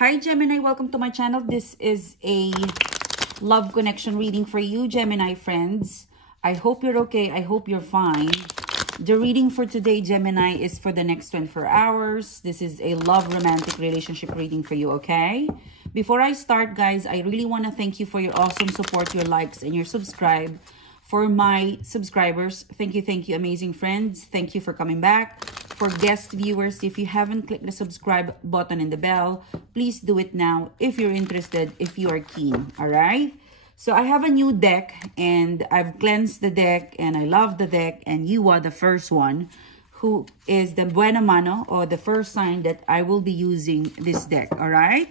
Hi Gemini, welcome to my channel. This is a love connection reading for you, Gemini friends. I hope you're okay. I hope you're fine. The reading for today, Gemini, is for the next 24 hours. This is a love romantic relationship reading for you, okay? Before I start, guys, I really want to thank you for your awesome support, your likes, and your subscribe. For my subscribers, thank you, amazing friends. Thank you for coming back. For guest viewers, if you haven't clicked the subscribe button and the bell, please do it now if you're interested, if you are keen, all right? So I have a new deck, and I've cleansed the deck, and I love the deck, and you are the first one who is the buena mano, or the first sign that I will be using this deck, all right?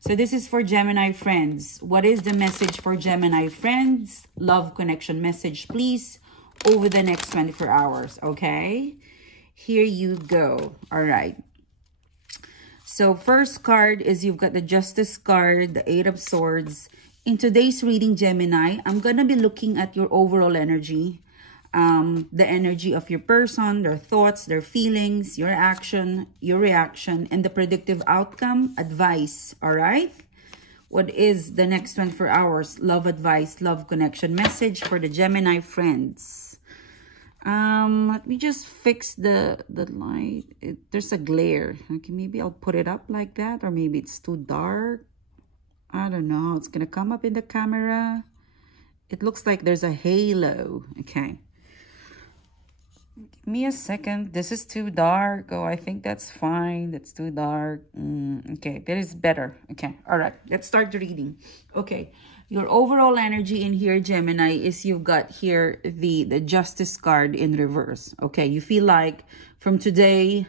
So this is for Gemini friends. What is the message for Gemini friends? Love connection message, please, over the next 24 hours, okay? Here you go. All right. So first card is you've got the Justice card, the Eight of Swords. In today's reading, Gemini, I'm going to be looking at your overall energy, the energy of your person, their thoughts, their feelings, your action, your reaction, and the predictive outcome, advice, all right? What is the next 24 hours? Love advice, love connection message for the Gemini friends. Let me just fix the light. There's a glare. Okay, maybe I'll put it up like that, or maybe it's too dark. I don't know. It's gonna come up in the camera. It looks like there's a halo. Okay. Give me a second. This is too dark. Oh, I think that's fine. That's too dark. Okay, that is better. Okay, all right. Let's start the reading. Okay, your overall energy in here, Gemini, is you've got here the Justice card in reverse. Okay, you feel like from today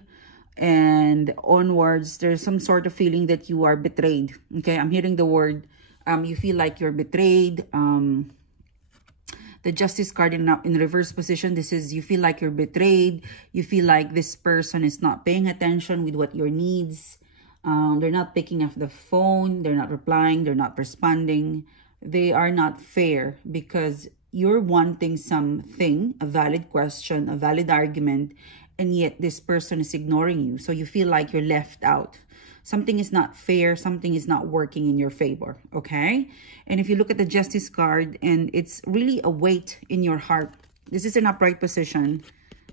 and onwards, there's some sort of feeling that you are betrayed. Okay, I'm hearing the word, you feel like you're betrayed. The Justice card in reverse position, this is you feel like you're betrayed. You feel like this person is not paying attention with what your needs. They're not picking up the phone. They're not replying. They're not responding. They are not fair because you're wanting something, a valid question, a valid argument, and yet this person is ignoring you. So you feel like you're left out. Something is not fair. Something is not working in your favor, okay? And if you look at the Justice card, and it's really a weight in your heart. This is an upright position.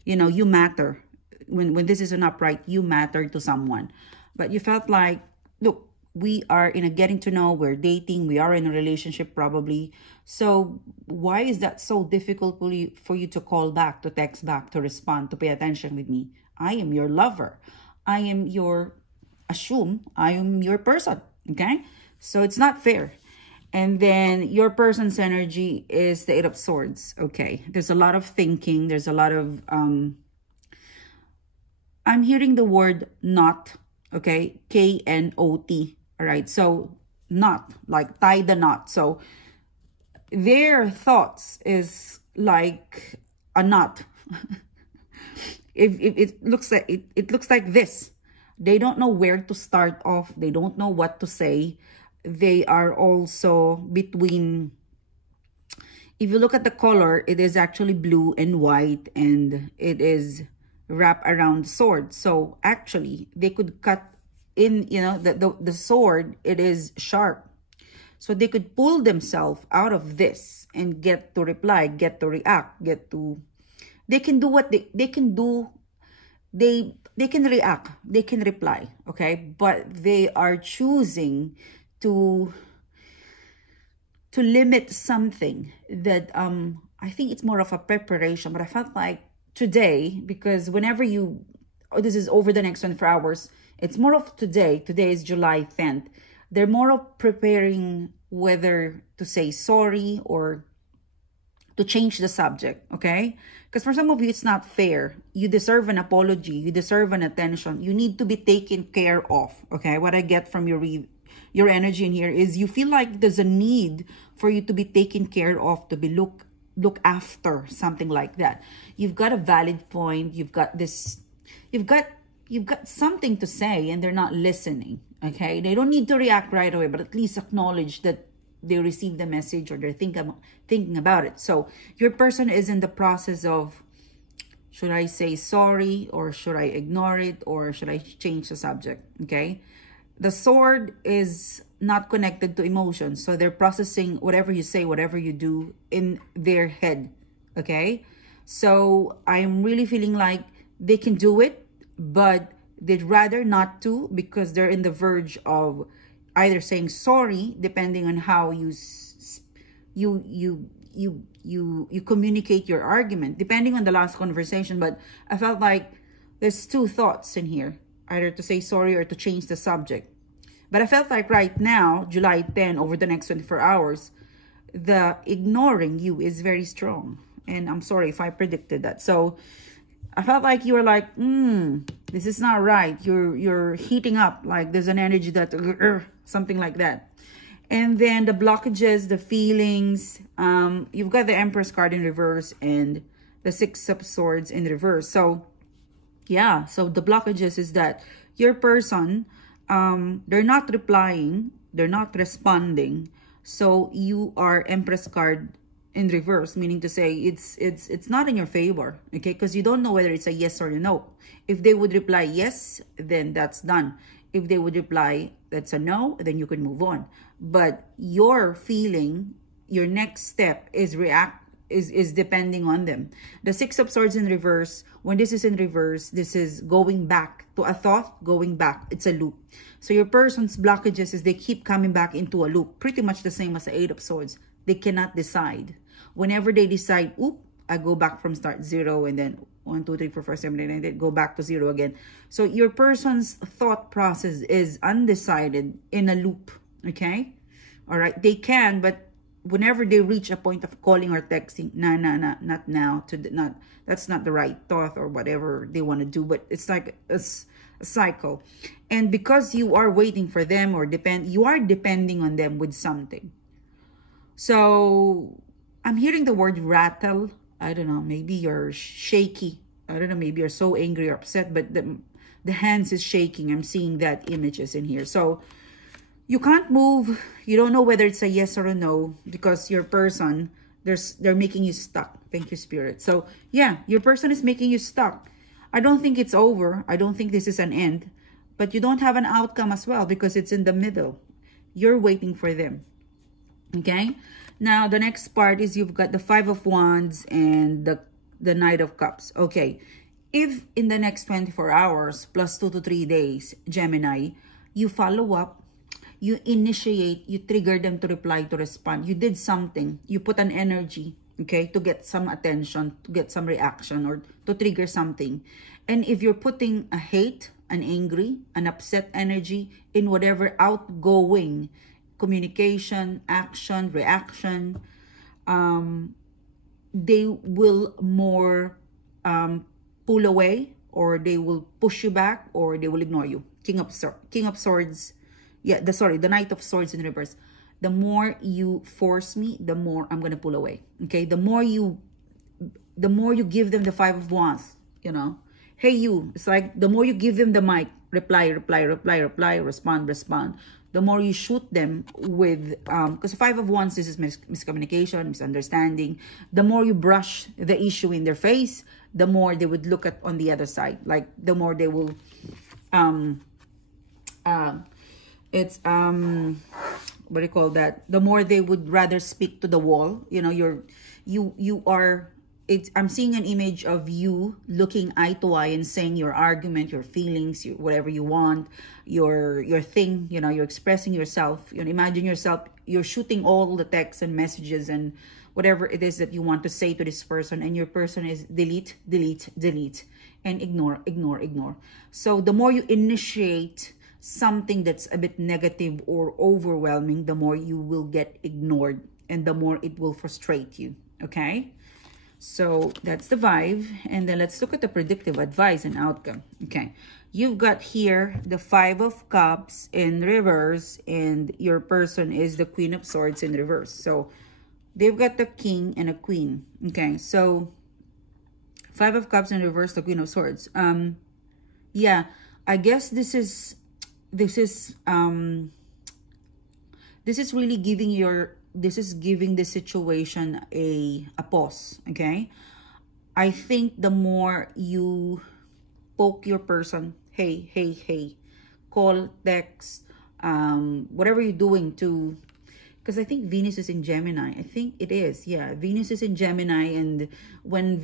You know, you matter. When this is an upright, you matter to someone. But you felt like, look, we are in a getting to know, we're dating, we are in a relationship probably. So why is that so difficult for you to call back, to text back, to respond, to pay attention with me? I am your lover. I am your... Assume I am your person, okay? So it's not fair. And then your person's energy is the Eight of Swords, okay? There's a lot of thinking. There's a lot of, I'm hearing the word knot, okay? K-N-O-T, all right? So knot, like tie the knot. So their thoughts is like a knot. if it looks like, it looks like this. They don't know where to start off. They don't know what to say. They are also between, if you look at the color, it is actually blue and white, and it is wrapped around the sword. So actually, they could cut in, you know, the sword, it is sharp. So they could pull themselves out of this and get to reply, get to react, they can do what they can do. They can react, they can reply, okay? But they are choosing to limit something that, I think it's more of a preparation. But I felt like today, because whenever this is over the next 24 hours, it's more of today. Today is July 10th. They're more of preparing whether to say sorry or to change the subject, okay? Because for some of you, it's not fair. You deserve an apology. You deserve an attention. You need to be taken care of, okay? What I get from your energy in here is you feel like there's a need for you to be taken care of, to be look after, something like that. You've got a valid point. You've got this, you've got something to say, and they're not listening, okay? They don't need to react right away, but at least acknowledge that they receive the message, or they're thinking about it. So your person is in the process of, should I say sorry, or should I ignore it, or should I change the subject, okay? The sword is not connected to emotions. So they're processing whatever you say, whatever you do in their head. Okay? So I'm really feeling like they can do it, but they'd rather not to, because they're in the verge of either saying sorry, depending on how you communicate your argument, depending on the last conversation. But I felt like there's two thoughts in here, either to say sorry or to change the subject. But I felt like right now, July 10, over the next 24 hours, the ignoring you is very strong. And I'm sorry if I predicted that. So I felt like you were like, this is not right. You're heating up, like there's an energy that, something like that. And then the blockages, the feelings, you've got the Empress card in reverse and the Six of Swords in reverse. So yeah, so the blockages is that your person, they're not replying, they're not responding. So you are Empress card in reverse, meaning to say it's not in your favor, okay? Because you don't know whether it's a yes or a no. If they would reply yes, then that's done. If they would reply that's a no, then you can move on. But your feeling, your next step is is depending on them. The Six of Swords in reverse, when this is in reverse, this is going back to a thought, going back. It's a loop. So your person's blockages is they keep coming back into a loop, pretty much the same as the Eight of Swords. They cannot decide. Whenever they decide, oop, I go back from start 0, and then 1, 2, 3, 4, 5, 7, 8, 9, 10, go back to 0 again. So your person's thought process is undecided in a loop, okay? All right, they can, but whenever they reach a point of calling or texting, nah, not now, that's not the right thought or whatever they want to do, but it's like a cycle. And because you are waiting for them or you are depending on them with something. So I'm hearing the word rattle. I don't know, maybe you're shaky. I don't know, maybe you're so angry or upset, but the hands is shaking. I'm seeing that images in here. So you can't move. You don't know whether it's a yes or a no, because your person, they're making you stuck. Thank you, Spirit. So yeah, your person is making you stuck. I don't think it's over. I don't think this is an end, but you don't have an outcome as well because it's in the middle. You're waiting for them. Okay? Now, the next part is you've got the Five of Wands and the Knight of Cups. Okay. If in the next 24 hours plus 2 to 3 days, Gemini, you follow up, you initiate, you trigger them to reply, to respond. You did something. You put an energy, okay, to get some attention, to get some reaction, or to trigger something. And if you're putting a hate, an angry, an upset energy in whatever outgoing communication, action, reaction, they will more pull away, or they will push you back, or they will ignore you. King of Swords. Yeah, the Knight of Swords in reverse. The more you force me, the more I'm gonna pull away. Okay, the more you give them the Five of Wands, you know. Hey you, it's like the more you give them the mic, reply, respond. The more you shoot them with, because Five of Wands, this is miscommunication, misunderstanding. The more you brush the issue in their face, the more they would look at on the other side. Like the more they will, what do you call that? The more they would rather speak to the wall. You know, I'm seeing an image of you looking eye to eye and saying your argument, your feelings, whatever you want, your thing, you know, you're expressing yourself. You know, imagine yourself, you're shooting all the texts and messages and whatever it is that you want to say to this person, and your person is delete, and ignore. So the more you initiate something that's a bit negative or overwhelming, the more you will get ignored and the more it will frustrate you. Okay? So that's the vibe. And then let's look at the predictive advice and outcome. Okay. You've got here the Five of Cups in reverse, and your person is the Queen of Swords in reverse. So they've got the King and a Queen. Okay. So Five of Cups in reverse, the Queen of Swords. Yeah, I guess this is really giving the situation a pause. Okay, I think the more you poke your person, hey, call, text, whatever you're doing to, because I think Venus is in Gemini. I think it is. Yeah, Venus is in Gemini, and when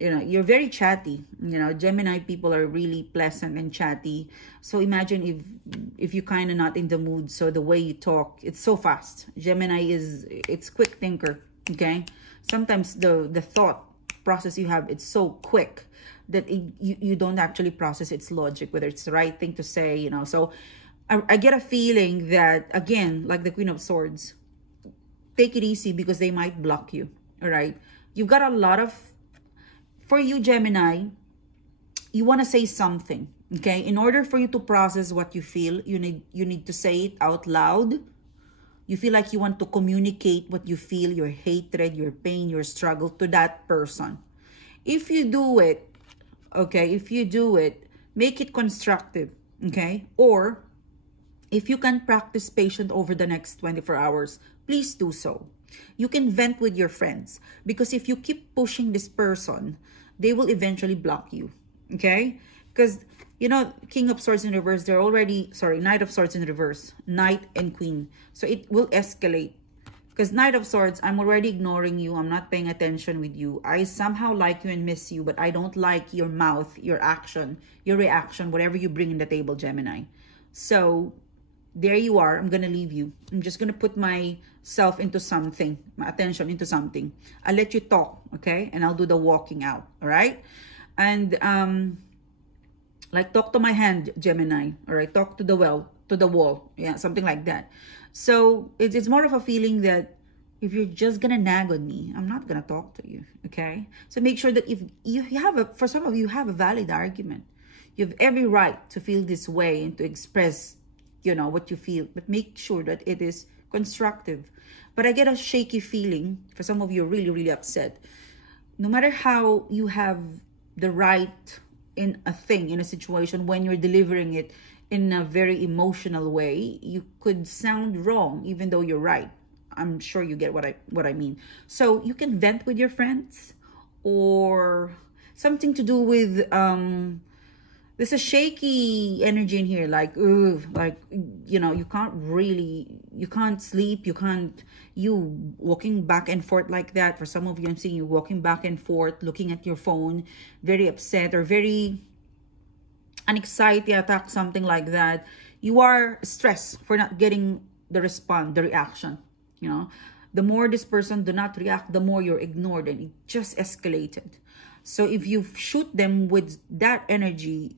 you know, you're very chatty. You know, Gemini people are really pleasant and chatty. So imagine if you kind of not in the mood. So the way you talk, it's so fast. Gemini it's quick thinker. Okay, sometimes the thought process you have, it's so quick that you don't actually process its logic, whether it's the right thing to say. You know, so I get a feeling that, again, like the Queen of Swords, take it easy because they might block you. All right, you've got a lot of. For you, Gemini, you want to say something, okay? In order for you to process what you feel, you need to say it out loud. You feel like you want to communicate what you feel, your hatred, your pain, your struggle to that person. If you do it, okay, if you do it, make it constructive, okay? Or if you can practice patience over the next 24 hours, please do so. You can vent with your friends, because if you keep pushing this person, they will eventually block you, okay? Because, you know, King of Swords in reverse, they're already, sorry, Knight of Swords in reverse, Knight and Queen. So it will escalate. Because Knight of Swords, I'm already ignoring you. I'm not paying attention with you. I somehow like you and miss you, but I don't like your mouth, your action, your reaction, whatever you bring in the table, Gemini. So there you are. I'm going to leave you. I'm just going to put myself into something, my attention into something. I'll let you talk, okay? And I'll do the walking out, all right? And like talk to my hand, Gemini, all right? Talk to the wall, yeah, something like that. So it's more of a feeling that if you're just going to nag on me, I'm not going to talk to you, okay? So make sure that if you have for some of you have a valid argument. You have every right to feel this way and to express, you know, what you feel, but make sure that it is constructive. But I get a shaky feeling for some of you are really, really upset. No matter how you have the right in a thing, in a situation, when you're delivering it in a very emotional way, you could sound wrong, even though you're right. I'm sure you get what I mean. So you can vent with your friends, or something to do with there's a shaky energy in here, like, ooh, like, you know, you can't sleep, you walking back and forth like that. For some of you, I'm seeing you walking back and forth, looking at your phone, very upset or very an anxiety attack, something like that. You are stressed for not getting the reaction, you know. The more this person do not react, the more you're ignored, and it just escalated. So if you shoot them with that energy,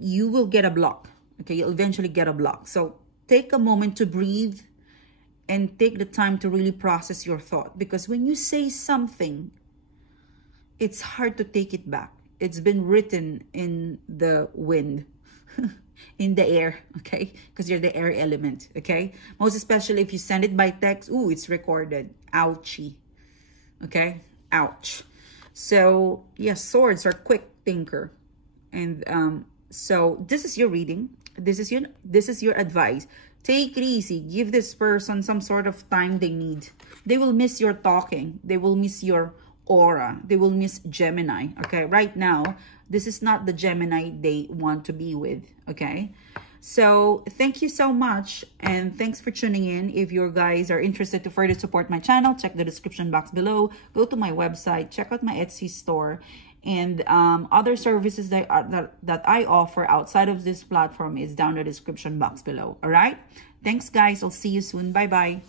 you will get a block, okay? You'll eventually get a block. So take a moment to breathe and take the time to really process your thought, because when you say something, it's hard to take it back. It's been written in the wind, in the air, okay? Because you're the air element, okay? Most especially if you send it by text, ooh, it's recorded. Ouchie, okay? Ouch. So, yes, swords are quick thinker. And so this is your reading. This is your advice. Take it easy. Give this person some sort of time they need. They will miss your talking. They will miss your aura. They will miss Gemini, okay? Right now, this is not the Gemini they want to be with, okay? So thank you so much, and thanks for tuning in. If you guys are interested to further support my channel, check the description box below. Go to my website, check out my Etsy store, and other services that I offer outside of this platform is down the description box below. All right, thanks guys, I'll see you soon. Bye bye.